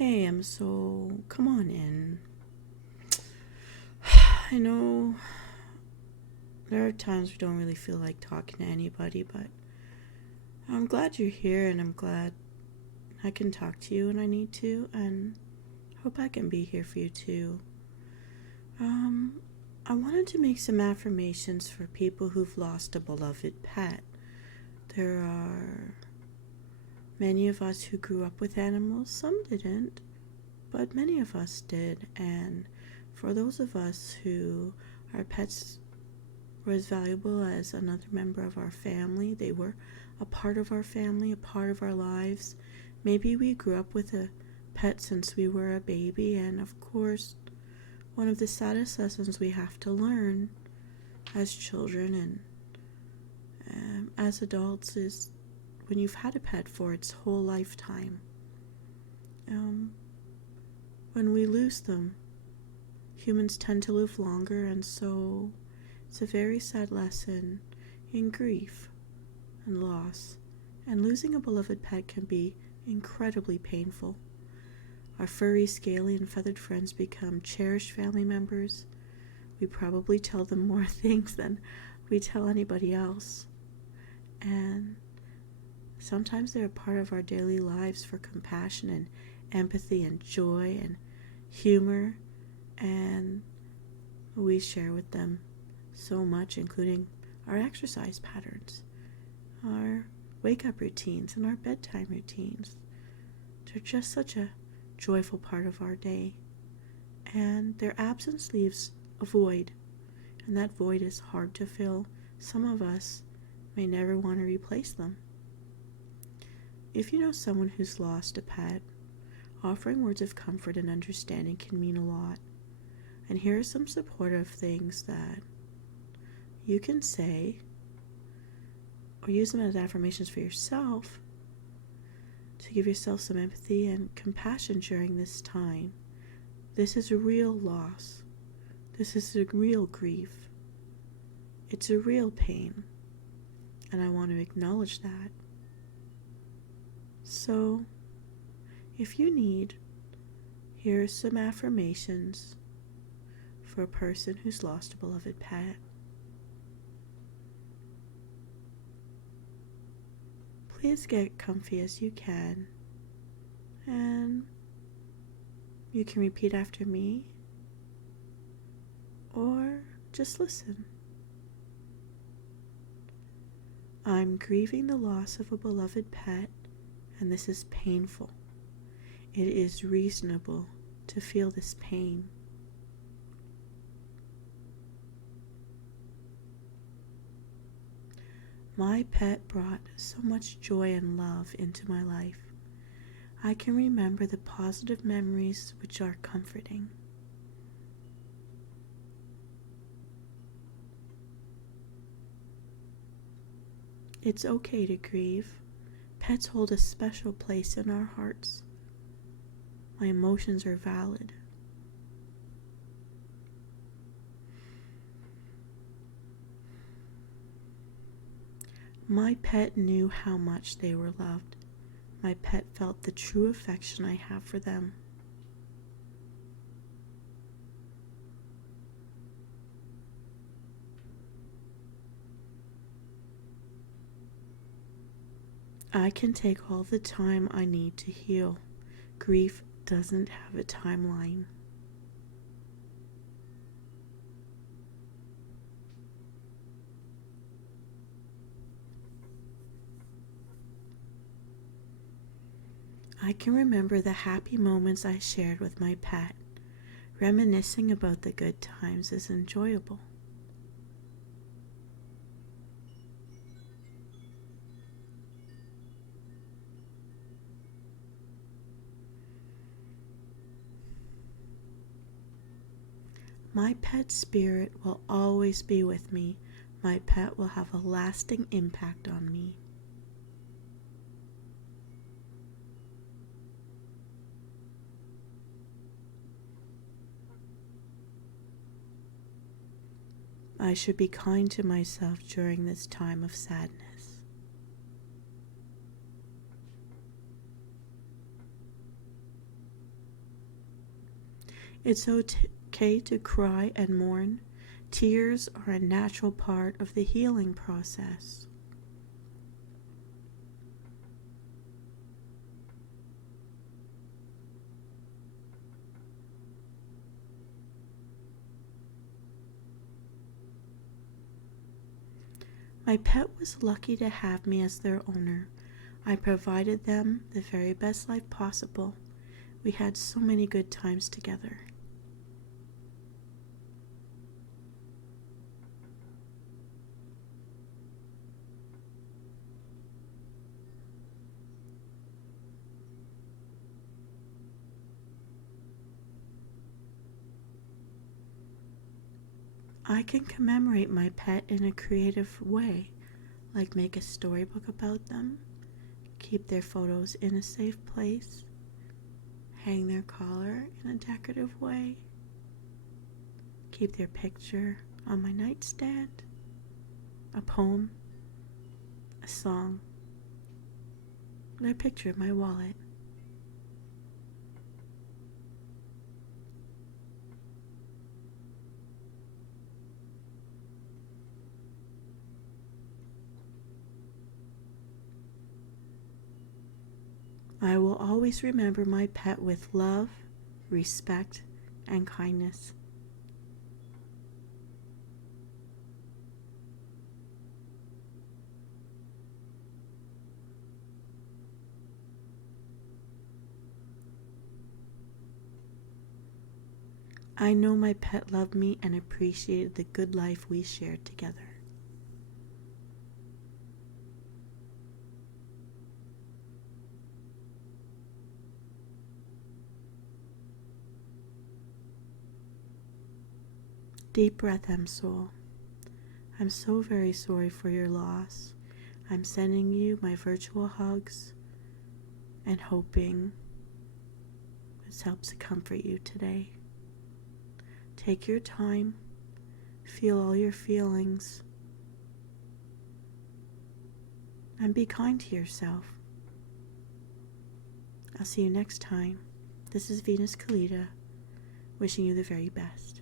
Hey, Msoul, come on in. I know there are times we don't really feel like talking to anybody, but I'm glad you're here and I'm glad I can talk to you when I need to, and hope I can be here for you too. I wanted to make some affirmations for people who've lost a beloved pet. There are many of us who grew up with animals, some didn't, but many of us did, and for those of us who our pets were as valuable as another member of our family, they were a part of our family, a part of our lives. Maybe we grew up with a pet since we were a baby, and of course, one of the saddest lessons we have to learn as children and as adults is when you've had a pet for its whole lifetime. When we lose them, humans tend to live longer, and so it's a very sad lesson in grief and loss. And losing a beloved pet can be incredibly painful. Our furry, scaly, and feathered friends become cherished family members. We probably tell them more things than we tell anybody else. And sometimes they're a part of our daily lives for compassion and empathy and joy and humor. And we share with them so much, including our exercise patterns, our wake-up routines, and our bedtime routines. They're just such a joyful part of our day, and their absence leaves a void, and that void is hard to fill. Some of us may never want to replace them. If you know someone who's lost a pet, offering words of comfort and understanding can mean a lot. And here are some supportive things that you can say or use them as affirmations for yourself to give yourself some empathy and compassion during this time. This is a real loss. This is a real grief. It's a real pain. And I want to acknowledge that. So, if you need, here are some affirmations for a person who's lost a beloved pet. Please get comfy as you can, and you can repeat after me or just listen. I'm grieving the loss of a beloved pet, and this is painful. It is reasonable to feel this pain. My pet brought so much joy and love into my life. I can remember the positive memories which are comforting. It's okay to grieve. Pets hold a special place in our hearts. My emotions are valid. My pet knew how much they were loved. My pet felt the true affection I have for them. I can take all the time I need to heal. Grief doesn't have a timeline. I can remember the happy moments I shared with my pet. Reminiscing about the good times is enjoyable. My pet's spirit will always be with me. My pet will have a lasting impact on me. I should be kind to myself during this time of sadness. It's okay to cry and mourn. Tears are a natural part of the healing process. My pet was lucky to have me as their owner. I provided them the very best life possible. We had so many good times together. I can commemorate my pet in a creative way, like make a storybook about them, keep their photos in a safe place, hang their collar in a decorative way, keep their picture on my nightstand, a poem, a song, their picture in my wallet. I will always remember my pet with love, respect, and kindness. I know my pet loved me and appreciated the good life we shared together. Deep breath, Msoul. I'm so very sorry for your loss. I'm sending you my virtual hugs and hoping this helps to comfort you today. Take your time, feel all your feelings, and be kind to yourself. I'll see you next time. This is Venus Callida, wishing you the very best.